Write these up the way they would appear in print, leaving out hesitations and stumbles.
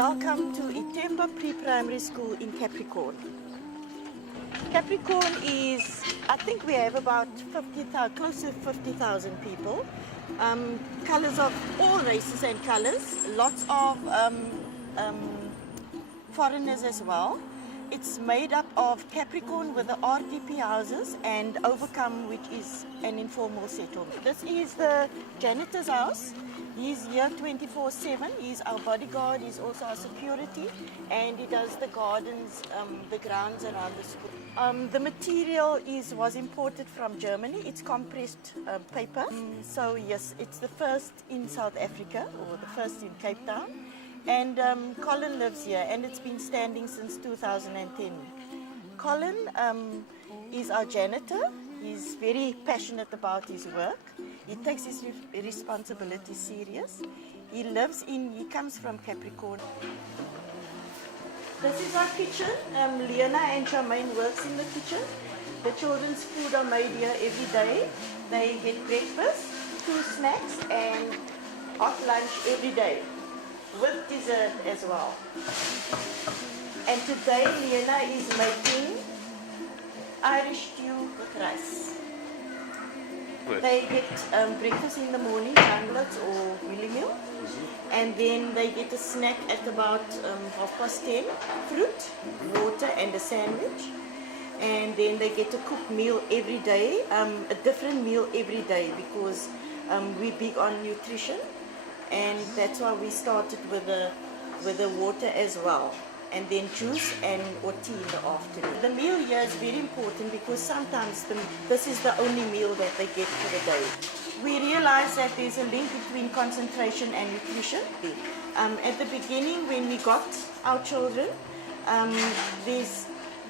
Welcome to Ithemba Pre-Primary School in Capricorn. Capricorn is, I think we have about 50,000, close to 50,000 people. Colors of all races and colors, lots of foreigners as well. It's made up of Capricorn with the RDP houses and Overcome, which is an informal settlement. This is the janitor's house. He's here 24/7. He's our bodyguard. He's also our security, and he does the gardens, the grounds around the school. The material was imported from Germany. It's compressed paper. So yes, it's the first in South Africa, or the first in Cape Town. And Colin lives here, and it's been standing since 2010. Colin is our janitor. He's very passionate about his work. He takes his responsibility serious. He comes from Capricorn. This is our kitchen. Leona and Charmaine works in the kitchen. The children's food are made here every day. They get breakfast, 2 snacks, and hot lunch every day, with dessert as well. And today Leona is making Irish stew with rice. They get breakfast in the morning, omelets or willy meal, and then they get a snack at about 10:30, fruit, water and a sandwich, and then they get a cooked meal every day, a different meal every day, because we're big on nutrition, and that's why we started with the water as well. And then juice or tea in the afternoon. The meal here is very important because sometimes this is the only meal that they get for the day. We realize that there's a link between concentration and nutrition. At the beginning, when we got our children,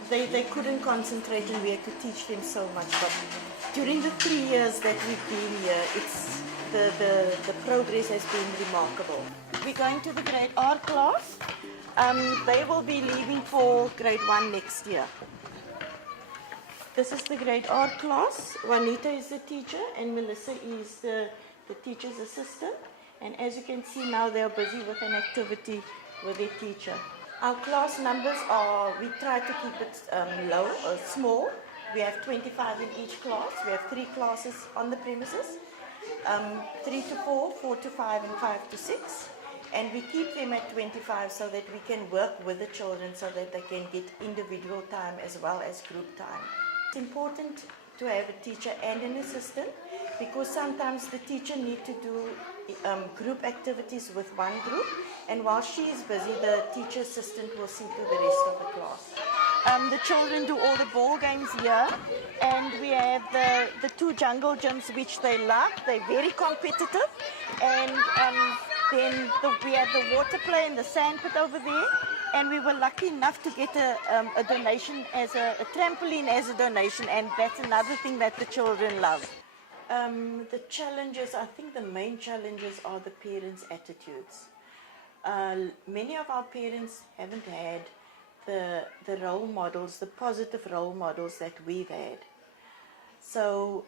they couldn't concentrate, and we had to teach them so much. But during the 3 years that we've been here, the progress has been remarkable. We're going to the grade R class. They will be leaving for grade 1 next year. This is the grade R class. Juanita is the teacher and Melissa is the teacher's assistant. And as you can see now, they're busy with an activity with their teacher. Our class numbers we try to keep it low or small. We have 25 in each class. We have 3 classes on the premises, 3 to 4, 4 to 5, and 5 to 6. And we keep them at 25 so that we can work with the children so that they can get individual time as well as group time. It's important to have a teacher and an assistant, because sometimes the teacher needs to do group activities with one group, and while she is busy, the teacher assistant will see to the rest of the class. The children do all the ball games here, and we have the 2 jungle gyms which they love. They're very competitive, and then we have the water play and the sand pit over there, and we were lucky enough to get a donation as a trampoline as a donation, and that's another thing that the children love. The challenges, I think the main challenges are the parents' attitudes. Many of our parents haven't had the role models, the positive role models that we've had. So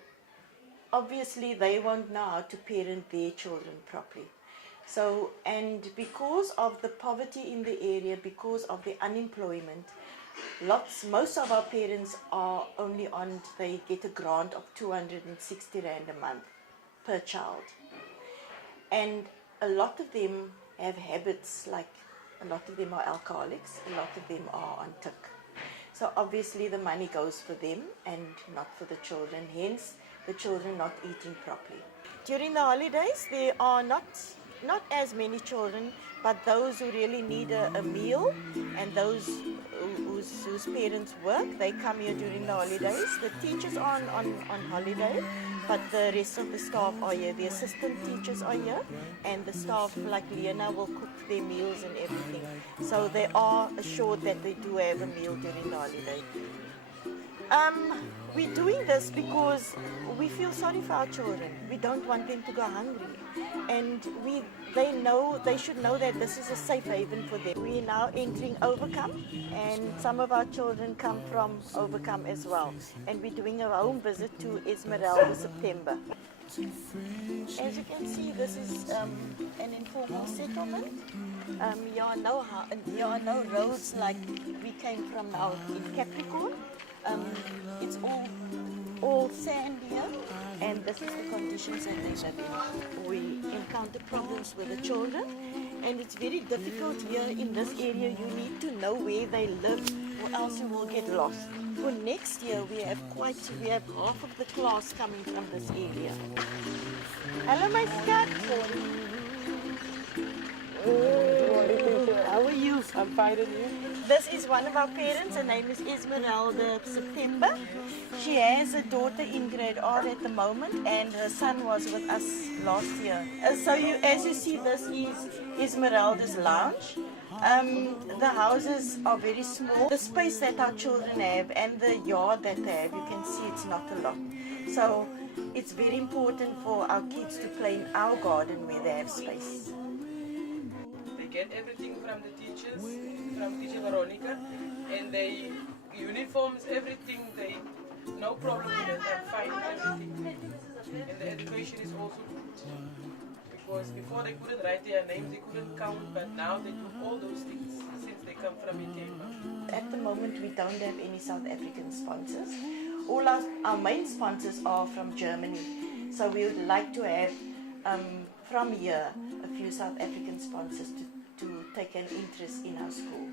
obviously they won't know how to parent their children properly. So, and because of the poverty in the area, because of the unemployment, most of our parents are only they get a grant of 260 Rand a month per child. And a lot of them have habits, like a lot of them are alcoholics, a lot of them are on tick. So obviously the money goes for them and not for the children, hence the children not eating properly. During the holidays, there are not as many children, but those who really need a meal, and those whose parents work, they come here during the holidays. The teachers are on holiday, but the rest of the staff are here. The assistant teachers are here, and the staff like Leona will cook their meals and everything. So they are assured that they do have a meal during the holiday. We're doing this because we feel sorry for our children. We don't want them to go hungry, and they should know that this is a safe haven for them. We are now entering Overcome, and some of our children come from Overcome as well, and we're doing a home visit to Esmeralda September. As you can see, this is an informal settlement. There are no roads like we came from now in Capricorn. It's all sand here, and this is the conditions that they live in. We encounter problems with the children, and it's very difficult here in this area. You need to know where they live, or else you will get lost. For next year, we have half of the class coming from this area. Hello, my scat. How are you? I'm fine, and you? This is one of our parents. Her name is Esmeralda September. She has a daughter in grade R at the moment, and her son was with us last year. As you see, this is Esmeralda's lounge. The houses are very small. The space that our children have and the yard that they have, you can see it's not a lot. So it's very important for our kids to play in our garden where they have space. They get everything from the teachers, from teacher Veronica, and they uniforms, everything, they no problem with it, I'm fine with everything. And the education is also good. Because before they couldn't write their names, they couldn't count, but now they do all those things since they come from Ithemba. At the moment, we don't have any South African sponsors. All our main sponsors are from Germany. So we would like to have from here a few South African sponsors to take an interest in our school.